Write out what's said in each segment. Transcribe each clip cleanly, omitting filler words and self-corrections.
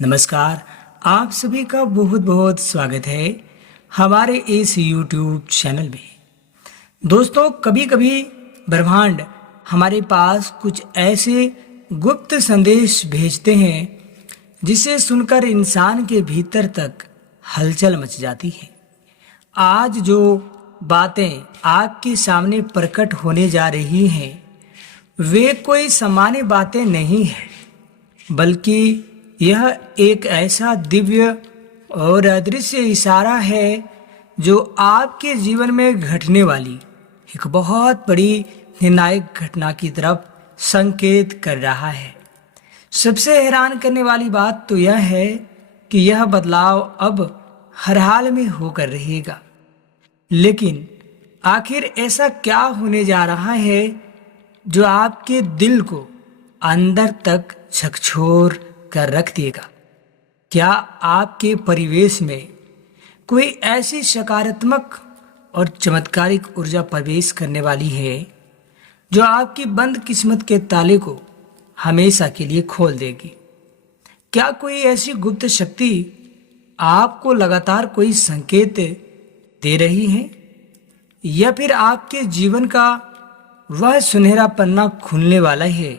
नमस्कार। आप सभी का बहुत बहुत स्वागत है हमारे इस YouTube चैनल में। दोस्तों, कभी कभी ब्रह्मांड हमारे पास कुछ ऐसे गुप्त संदेश भेजते हैं जिसे सुनकर इंसान के भीतर तक हलचल मच जाती है। आज जो बातें आपके सामने प्रकट होने जा रही हैं वे कोई सामान्य बातें नहीं हैं, बल्कि यह एक ऐसा दिव्य और अदृश्य इशारा है जो आपके जीवन में घटने वाली एक बहुत बड़ी निर्णायक घटना की तरफ संकेत कर रहा है। सबसे हैरान करने वाली बात तो यह है कि यह बदलाव अब हर हाल में होकर रहेगा। लेकिन आखिर ऐसा क्या होने जा रहा है जो आपके दिल को अंदर तक झकझोर कर रख देगा? क्या आपके परिवेश में कोई ऐसी सकारात्मक और चमत्कारिक ऊर्जा प्रवेश करने वाली है जो आपकी बंद किस्मत के ताले को हमेशा के लिए खोल देगी? क्या कोई ऐसी गुप्त शक्ति आपको लगातार कोई संकेत दे रही है, या फिर आपके जीवन का वह सुनहरा पन्ना खुलने वाला है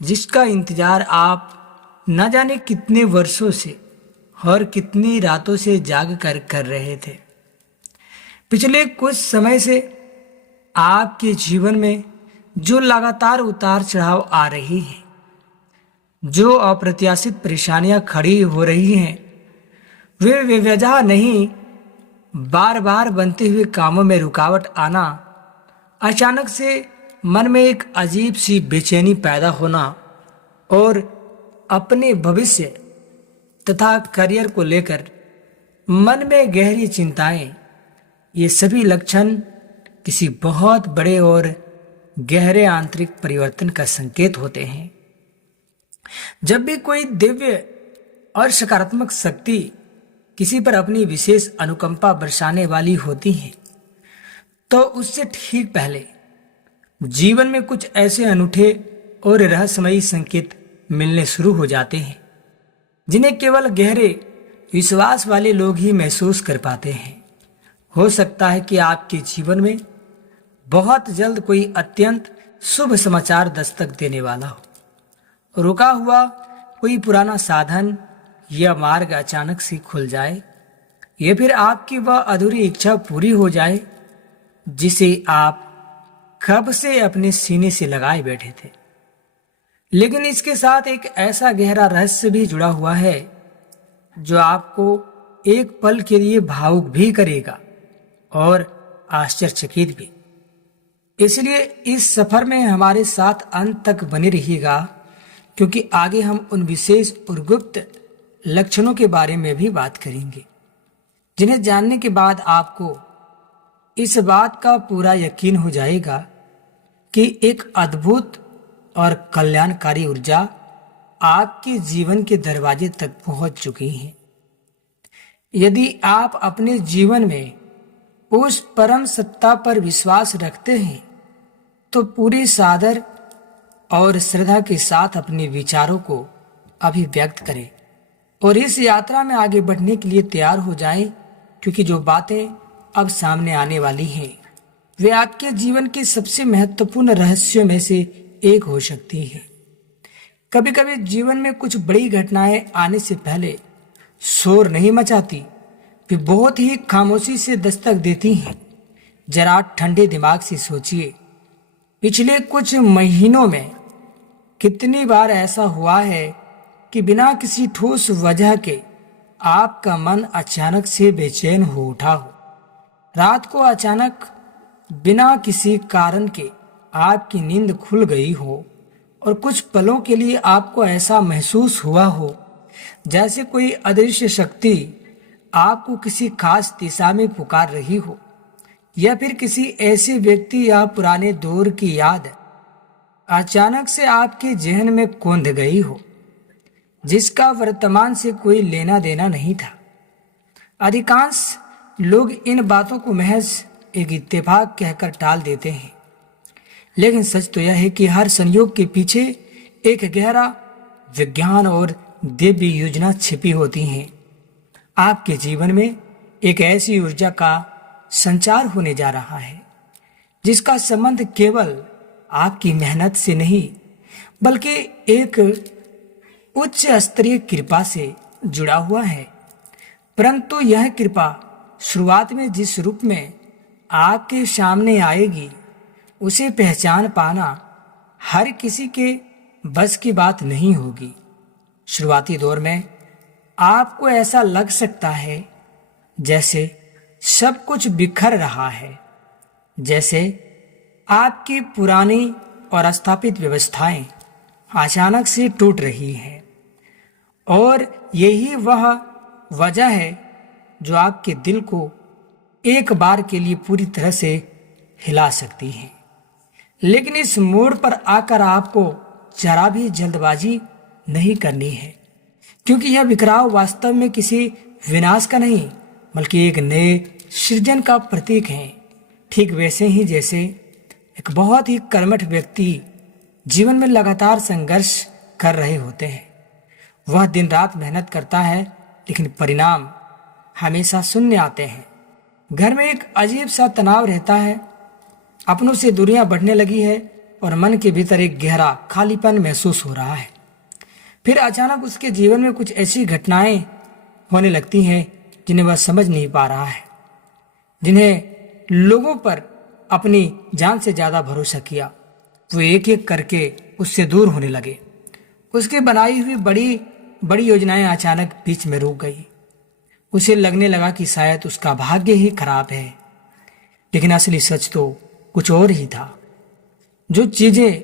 जिसका इंतजार आप न जाने कितने वर्षों से और कितनी रातों से जाग कर रहे थे? पिछले कुछ समय से आपके जीवन में जो लगातार उतार चढ़ाव आ रही हैं, जो अप्रत्याशित परेशानियां खड़ी हो रही हैं, वे बेवजह नहीं, बार बार बनते हुए कामों में रुकावट आना, अचानक से मन में एक अजीब सी बेचैनी पैदा होना और अपने भविष्य तथा करियर को लेकर मन में गहरी चिंताएं, ये सभी लक्षण किसी बहुत बड़े और गहरे आंतरिक परिवर्तन का संकेत होते हैं। जब भी कोई दिव्य और सकारात्मक शक्ति किसी पर अपनी विशेष अनुकंपा बरसाने वाली होती है, तो उससे ठीक पहले जीवन में कुछ ऐसे अनूठे और रहस्यमयी संकेत मिलने शुरू हो जाते हैं जिन्हें केवल गहरे विश्वास वाले लोग ही महसूस कर पाते हैं। हो सकता है कि आपके जीवन में बहुत जल्द कोई अत्यंत शुभ समाचार दस्तक देने वाला हो। रुका हुआ कोई पुराना साधन या मार्ग अचानक से खुल जाए, या फिर आपकी वह अधूरी इच्छा पूरी हो जाए जिसे आप कब से अपने सीने से लगाए बैठे थे। लेकिन इसके साथ एक ऐसा गहरा रहस्य भी जुड़ा हुआ है जो आपको एक पल के लिए भावुक भी करेगा और आश्चर्यचकित भी। इसलिए इस सफर में हमारे साथ अंत तक बने रहिएगा, क्योंकि आगे हम उन विशेष और गुप्त लक्षणों के बारे में भी बात करेंगे जिन्हें जानने के बाद आपको इस बात का पूरा यकीन हो जाएगा कि एक अद्भुत और कल्याणकारी ऊर्जा आपके जीवन के दरवाजे तक पहुंच चुकी है। यदि आप अपने जीवन में उस परम सत्ता पर विश्वास रखते हैं तो पूरी सादर और श्रद्धा के साथ अपने विचारों को अभिव्यक्त करें और इस यात्रा में आगे बढ़ने के लिए तैयार हो जाएं, क्योंकि जो बातें अब सामने आने वाली हैं वे आपके जीवन के सबसे महत्वपूर्ण रहस्यों में से एक हो सकती है। कभी कभी जीवन में कुछ बड़ी घटनाएं आने से पहले शोर नहीं मचाती, वे बहुत ही खामोशी से दस्तक देती हैं। जरा ठंडे दिमाग से सोचिए, पिछले कुछ महीनों में कितनी बार ऐसा हुआ है कि बिना किसी ठोस वजह के आपका मन अचानक से बेचैन हो उठा हो। रात को अचानक बिना किसी कारण के आपकी नींद खुल गई हो और कुछ पलों के लिए आपको ऐसा महसूस हुआ हो जैसे कोई अदृश्य शक्ति आपको किसी खास दिशा में पुकार रही हो, या फिर किसी ऐसे व्यक्ति या पुराने दौर की याद अचानक से आपके जहन में कौंध गई हो जिसका वर्तमान से कोई लेना देना नहीं था। अधिकांश लोग इन बातों को महज एक इत्तेफाक कहकर टाल देते हैं, लेकिन सच तो यह है कि हर संयोग के पीछे एक गहरा विज्ञान और दिव्य योजना छिपी होती हैं। आपके जीवन में एक ऐसी ऊर्जा का संचार होने जा रहा है जिसका संबंध केवल आपकी मेहनत से नहीं बल्कि एक उच्च स्तरीय कृपा से जुड़ा हुआ है। परंतु यह कृपा शुरुआत में जिस रूप में आपके सामने आएगी उसे पहचान पाना हर किसी के बस की बात नहीं होगी। शुरुआती दौर में आपको ऐसा लग सकता है जैसे सब कुछ बिखर रहा है, जैसे आपकी पुरानी और स्थापित व्यवस्थाएं अचानक से टूट रही हैं, और यही वह वजह है जो आपके दिल को एक बार के लिए पूरी तरह से हिला सकती है। लेकिन इस मोड़ पर आकर आपको जरा भी जल्दबाजी नहीं करनी है, क्योंकि यह बिखराव वास्तव में किसी विनाश का नहीं बल्कि एक नए सृजन का प्रतीक है। ठीक वैसे ही जैसे एक बहुत ही कर्मठ व्यक्ति जीवन में लगातार संघर्ष कर रहे होते हैं। वह दिन रात मेहनत करता है लेकिन परिणाम हमेशा शून्य आते हैं। घर में एक अजीब सा तनाव रहता है, अपनों से दूरियां बढ़ने लगी है और मन के भीतर एक गहरा खालीपन महसूस हो रहा है। फिर अचानक उसके जीवन में कुछ ऐसी घटनाएं होने लगती हैं जिन्हें वह समझ नहीं पा रहा है, जिन्हें लोगों पर अपनी जान से ज्यादा भरोसा किया। वो एक एक करके उससे दूर होने लगे। उसकी बनाई हुई बड़ी बड़ी योजनाएं अचानक बीच में रुक गई। उसे लगने लगा कि शायद उसका भाग्य ही खराब है, लेकिन असली सच तो कुछ और ही था। जो चीजें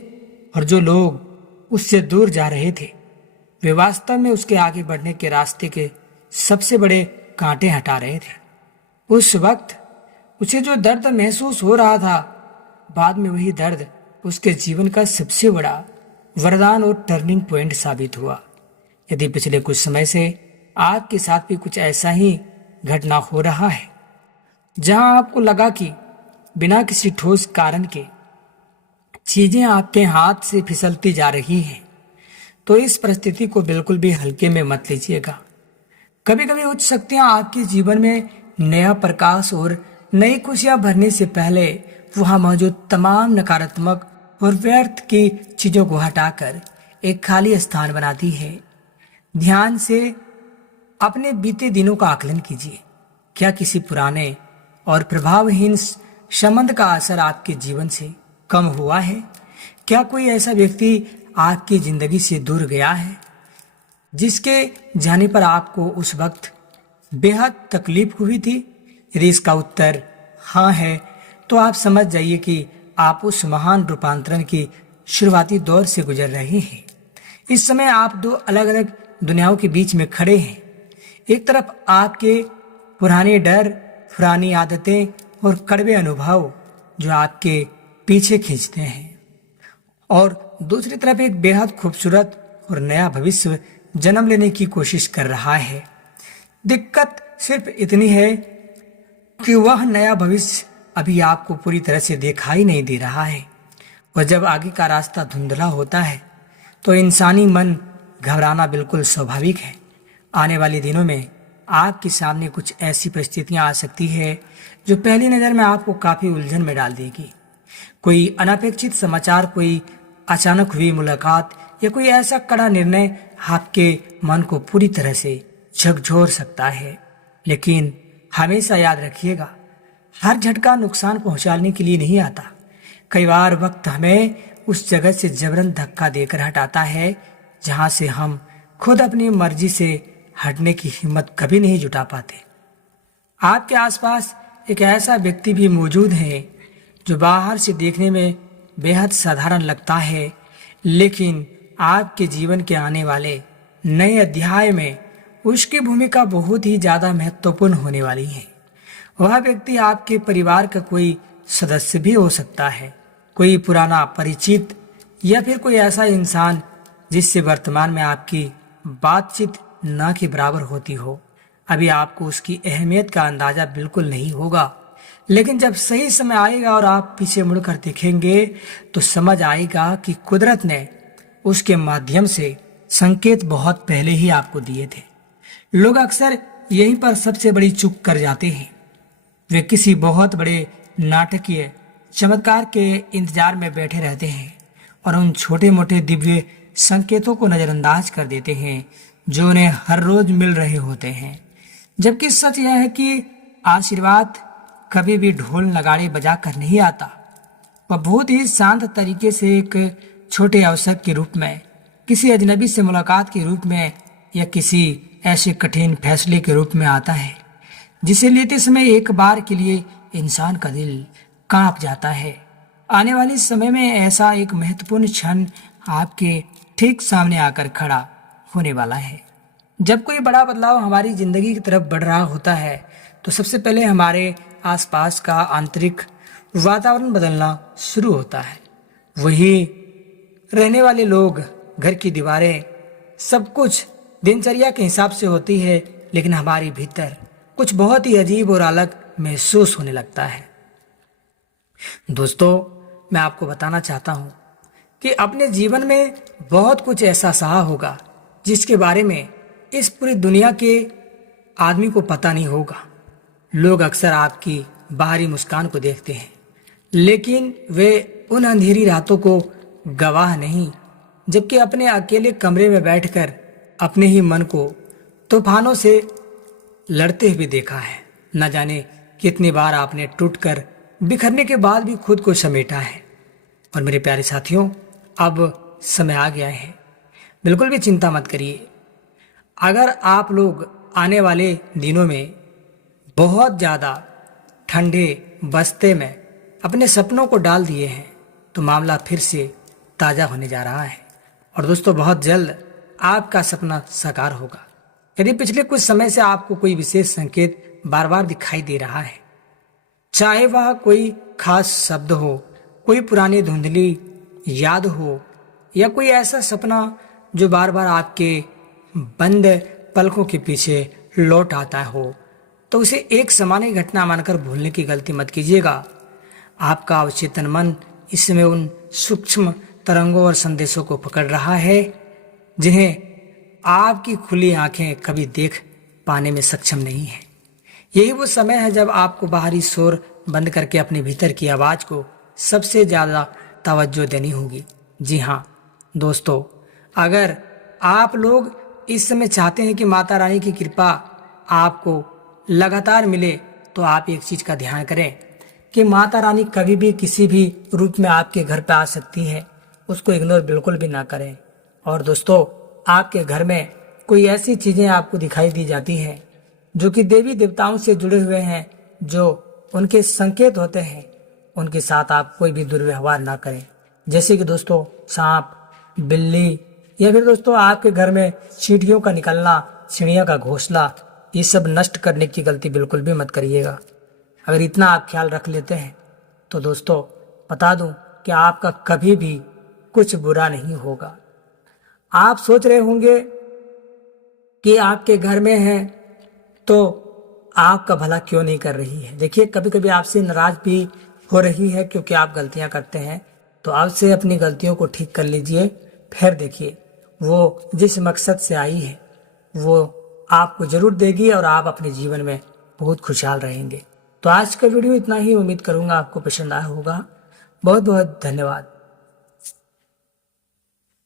और जो लोग उससे दूर जा रहे थे वे वास्तव में उसके आगे बढ़ने के रास्ते के सबसे बड़े कांटे हटा रहे थे। उस वक्त उसे जो दर्द महसूस हो रहा था, बाद में वही दर्द उसके जीवन का सबसे बड़ा वरदान और टर्निंग पॉइंट साबित हुआ। यदि पिछले कुछ समय से आपके साथ भी कुछ ऐसा ही घटना हो रहा है, जहां आपको लगा कि बिना किसी ठोस कारण के चीजें आपके हाथ से फिसलती जा रही हैं, तो इस परिस्थिति को बिल्कुल भी हल्के में मत लीजिएगा। कभी कभी उच्च शक्तियां आपके जीवन में नया प्रकाश और नई खुशियां भरने से पहले वहां मौजूद तमाम नकारात्मक और व्यर्थ की चीजों को हटाकर एक खाली स्थान बनाती है। ध्यान से अपने बीते दिनों का आकलन कीजिए। क्या किसी पुराने और प्रभावहीन संबंध का असर आपके जीवन से कम हुआ है? क्या कोई ऐसा व्यक्ति आपकी जिंदगी से दूर गया है जिसके जाने पर आपको उस वक्त बेहद तकलीफ हुई थी? यदि इसका उत्तर हाँ है, तो आप समझ जाइए कि आप उस महान रूपांतरण की शुरुआती दौर से गुजर रहे हैं। इस समय आप दो अलग अलग दुनियाओं के बीच में खड़े हैं। एक तरफ आपके पुराने डर, पुरानी आदतें और कड़वे अनुभव जो आपके पीछे खींचते हैं, और दूसरी तरफ एक बेहद खूबसूरत और नया भविष्य जन्म लेने की कोशिश कर रहा है। दिक्कत सिर्फ इतनी है कि वह नया भविष्य अभी आपको पूरी तरह से दिखाई नहीं दे रहा है, और जब आगे का रास्ता धुंधला होता है तो इंसानी मन घबराना बिल्कुल स्वाभाविक है। आने वाले दिनों में आपके सामने कुछ ऐसी परिस्थितियां आ सकती है जो पहली नज़र में आपको काफ़ी उलझन में डाल देगी। कोई अनपेक्षित समाचार, कोई अचानक हुई मुलाकात या कोई ऐसा कड़ा निर्णय आपके मन को पूरी तरह से झकझोर सकता है। लेकिन हमेशा याद रखिएगा, हर झटका नुकसान पहुंचाने के लिए नहीं आता। कई बार वक्त हमें उस जगह से जबरन धक्का देकर हटाता है जहां से हम खुद अपनी मर्जी से हटने की हिम्मत कभी नहीं जुटा पाते। आपके आसपास एक ऐसा व्यक्ति भी मौजूद है जो बाहर से देखने में बेहद साधारण लगता है, लेकिन आपके जीवन के आने वाले नए अध्याय में उसकी भूमिका बहुत ही ज्यादा महत्वपूर्ण होने वाली है। वह व्यक्ति आपके परिवार का कोई सदस्य भी हो सकता है, कोई पुराना परिचित, या फिर कोई ऐसा इंसान जिससे वर्तमान में आपकी बातचीत न के बराबर होती हो। अभी आपको उसकी अहमियत का अंदाजा बिल्कुल नहीं होगा, लेकिन जब सही समय आएगा और आप पीछे मुड़कर देखेंगे तो समझ आएगा कि कुदरत ने उसके माध्यम से संकेत बहुत पहले ही आपको दिए थे। लोग अक्सर यहीं पर सबसे बड़ी चूक कर जाते हैं। वे किसी बहुत बड़े नाटकीय चमत्कार के इंतजार में बैठे रहते हैं और उन छोटे मोटे दिव्य संकेतों को नजरअंदाज कर देते हैं जो उन्हें हर रोज मिल रहे होते हैं। जबकि सच यह है कि आशीर्वाद कभी भी ढोल नगाड़े बजा कर नहीं आता। वह बहुत ही शांत तरीके से एक छोटे अवसर के रूप में, किसी अजनबी से मुलाकात के रूप में या किसी ऐसे कठिन फैसले के रूप में आता है जिसे लेते समय एक बार के लिए इंसान का दिल कांप जाता है। आने वाले समय में ऐसा एक महत्वपूर्ण क्षण आपके ठीक सामने आकर खड़ा होने वाला है। जब कोई बड़ा बदलाव हमारी जिंदगी की तरफ बढ़ रहा होता है तो सबसे पहले हमारे आसपास का आंतरिक वातावरण बदलना शुरू होता है। वही रहने वाले लोग, घर की दीवारें, सब कुछ दिनचर्या के हिसाब से होती है, लेकिन हमारे भीतर कुछ बहुत ही अजीब और अलग महसूस होने लगता है। दोस्तों, मैं आपको बताना चाहता हूं कि अपने जीवन में बहुत कुछ ऐसा सहा होगा जिसके बारे में इस पूरी दुनिया के आदमी को पता नहीं होगा। लोग अक्सर आपकी बाहरी मुस्कान को देखते हैं, लेकिन वे उन अंधेरी रातों को गवाह नहीं, जबकि अपने अकेले कमरे में बैठकर अपने ही मन को तूफानों से लड़ते हुए देखा है। न जाने कितनी बार आपने टूटकर बिखरने के बाद भी खुद को समेटा है। और मेरे प्यारे साथियों, अब समय आ गया है। बिल्कुल भी चिंता मत करिए। अगर आप लोग आने वाले दिनों में बहुत ज़्यादा ठंडे बस्ते में अपने सपनों को डाल दिए हैं तो मामला फिर से ताज़ा होने जा रहा है। और दोस्तों, बहुत जल्द आपका सपना साकार होगा। यदि पिछले कुछ समय से आपको कोई विशेष संकेत बार बार दिखाई दे रहा है, चाहे वह कोई खास शब्द हो, कोई पुरानी धुंधली याद हो, या कोई ऐसा सपना जो बार बार आपके बंद पलकों के पीछे लौट आता हो, तो उसे एक सामान्य घटना मानकर भूलने की गलती मत कीजिएगा। आपका अवचेतन मन इस समय उन सूक्ष्म तरंगों और संदेशों को पकड़ रहा है जिन्हें आपकी खुली आंखें कभी देख पाने में सक्षम नहीं है। यही वो समय है जब आपको बाहरी शोर बंद करके अपने भीतर की आवाज को सबसे ज्यादा तवज्जो देनी होगी। जी हाँ दोस्तों, अगर आप लोग इस समय चाहते हैं कि माता रानी की कृपा आपको लगातार मिले, तो आप एक चीज का ध्यान करें कि माता रानी कभी भी किसी भी रूप में आपके घर पे आ सकती है। उसको इग्नोर बिल्कुल भी ना करें। और दोस्तों, आपके घर में कोई ऐसी चीजें आपको दिखाई दी जाती हैं जो कि देवी देवताओं से जुड़े हुए हैं, जो उनके संकेत होते हैं, उनके साथ आप कोई भी दुर्व्यवहार ना करें। जैसे कि दोस्तों सांप, बिल्ली, या फिर दोस्तों आपके घर में चींटियों का निकलना, चिड़िया का घोंसला, ये सब नष्ट करने की गलती बिल्कुल भी मत करिएगा। अगर इतना आप ख्याल रख लेते हैं तो दोस्तों बता दूं कि आपका कभी भी कुछ बुरा नहीं होगा। आप सोच रहे होंगे कि आपके घर में है तो आपका भला क्यों नहीं कर रही है। देखिए, कभी कभी आपसे नाराज भी हो रही है क्योंकि आप गलतियां करते हैं, तो आपसे अपनी गलतियों को ठीक कर लीजिए। फिर देखिए, वो जिस मकसद से आई है वो आपको जरूर देगी और आप अपने जीवन में बहुत खुशहाल रहेंगे। तो आज का वीडियो इतना ही। उम्मीद करूंगा आपको पसंद आया होगा। बहुत बहुत धन्यवाद।